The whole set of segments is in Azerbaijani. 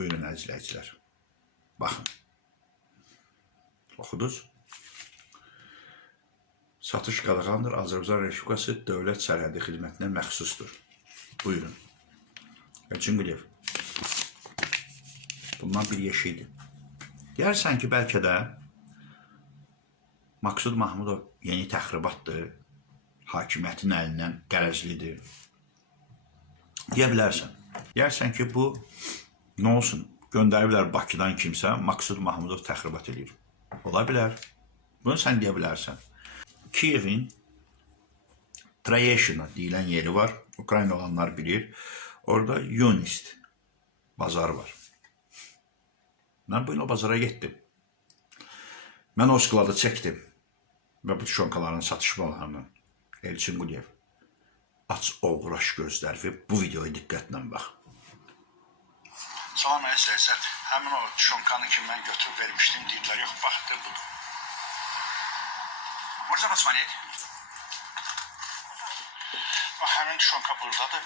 Buyurun izləyicilər. Baxın. Oxudunuz. Satış qadağandır. Azərbaycan Respublikası Dövlət Sərhəddi Xidmətinə məxsusdur. Buyurun. Elçinquliyev. Bundan bir yeşikdir. Deyərsən ki, bəlkə də Maksud Mahmudov yeni təxribatdır, hakimiyyətin əlindən qərəzlidir. Deyə bilərsən. Deyərsən ki, bu nə olsun? Göndəriblər Bakıdan kimsə, Maksud Mahmudov təxribat edir. Ola bilər. Bunu sən deyə bilərsən. Kiyevin Troyeshina deyilən yeri var. Ukrayna olanlar bilir. Orada Yunist bazarı var. Mən bu il o bazara getdim. Mən o sklada çəkdim. Və bu tuşonkaların satışmalarını Elçinquliyev. Aç oğraş gözləri bu videoya diqqətlə bax. Salam əzizlər. Həmin o tuşonkanı ki mən götürüb vermişdim deyirlər. Yox, baxdı budur. Можно посмотреть? Həmin tuşonka buradadır.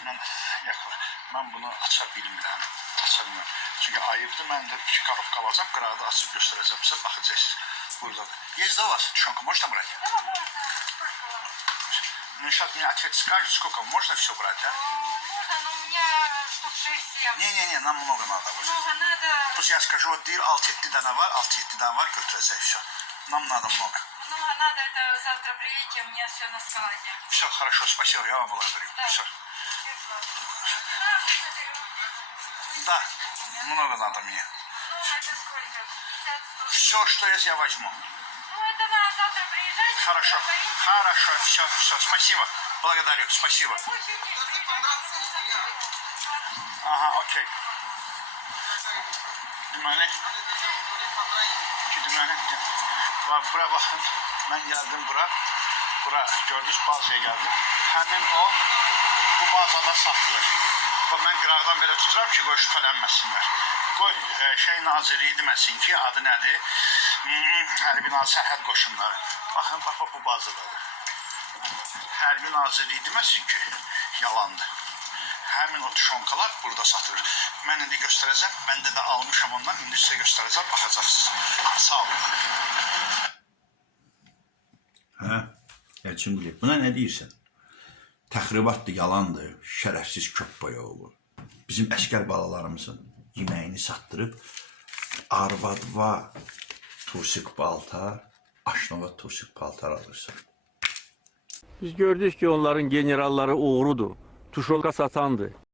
Mən bunu aça bilmirəm. Çünki ayıbdır. Mən də bir korobka alacağım. Qırağda açıb göstərəcəm sizə. Baxacaqsınız. Buradadır. Есть за вас тушенка? Можно брать? Ну, сейчас мне ответ скажет, сколько можно все брать, а? Можно, но у меня штук 6-7. Не-не-не, нам много надо. Много надо. Пусть я скажу, вот 6-7 дана var, 6-7 dana var, götürəcək все. Нам надо много. Много надо, это завтра приедете, у меня все на складе. Все, хорошо, спасибо, я вам благодарю. Да. Все. Да, много надо мне. Ну, это сколько? 50-100? Все, что есть, я возьму. Ну, это на завтра приезжайте. Хорошо, хорошо, все, спасибо, благодарю, спасибо. Aha, okey. Deməli, bura baxın, mən gəldim bura gördünüz, bazaya gəldim. Həmin o, bu bazada satılır. Mən qıraqdan belə tuturam ki, qoy şübhələnməsinlər. Qoy şey nazirliyi deməsin ki, adı nədir? Hərbi Sərhəd Qoşunları. Baxın, bax, bu bazadadır. Hərbi nazirliyi deməsin ki, yalandır. Həmin o tuşonkalar burada satılır. Mən indi göstərəcəm. Məndə də almışam ondan. İndi sizə göstərəcəm. Baxacaqsınız. Sağ olun. Hə? Elçinquliyev, buna nə deyirsən? Təxribatdır, yalandır, şərəfsiz köppaya olur. Bizim əskər balalarımızın yeməyini satdırıb arvadva tursik paltar, aşnava tursik paltar alırsan. Biz gördük ki onların generalları uğrudur. Tuşonka satandı.